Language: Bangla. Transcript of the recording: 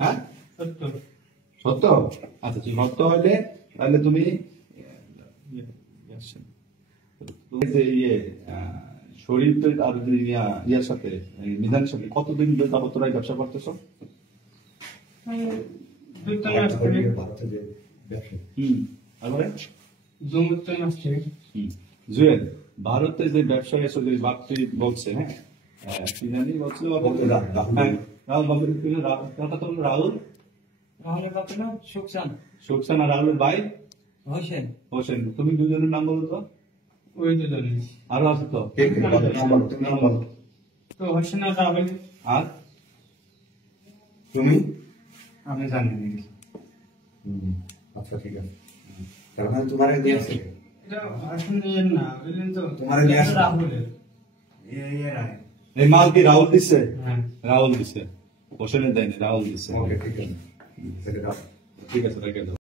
হ্যাঁ সত্য। আচ্ছা সত্য হলে তাহলে তুমি শরীফের আর ইয়ার সাথে মিজানের সাথে কতদিন যাবত তোরা ব্যবসা করতেছ? জুয়েল, ভারতে যে ব্যবসায়ী আসলে বাপটি বলছে, হ্যাঁ কি জানি বলছিল রাহুল সুকসান আর রাহুলের ভাই হোসেন। তুমি দুজনের নাম বলো তো। ওই দুজনে আরো আছে তো হোসেন আর রাহুল। আর তুমি? আমি জানি না। আচ্ছা ঠিক আছে, তাহলে তোমার আগে আছে এটা আসলে না, বুঝলেন তো, তোমার আগে আছে রাহুলের এই মাল কি রাহুল দিচ্ছে? হ্যাঁ রাহুল দিচ্ছে, হোসেনের দেয়নি, রাহুল দিচ্ছে। ওকে ঠিক আছে, ঠিক আছে রেখে দাও।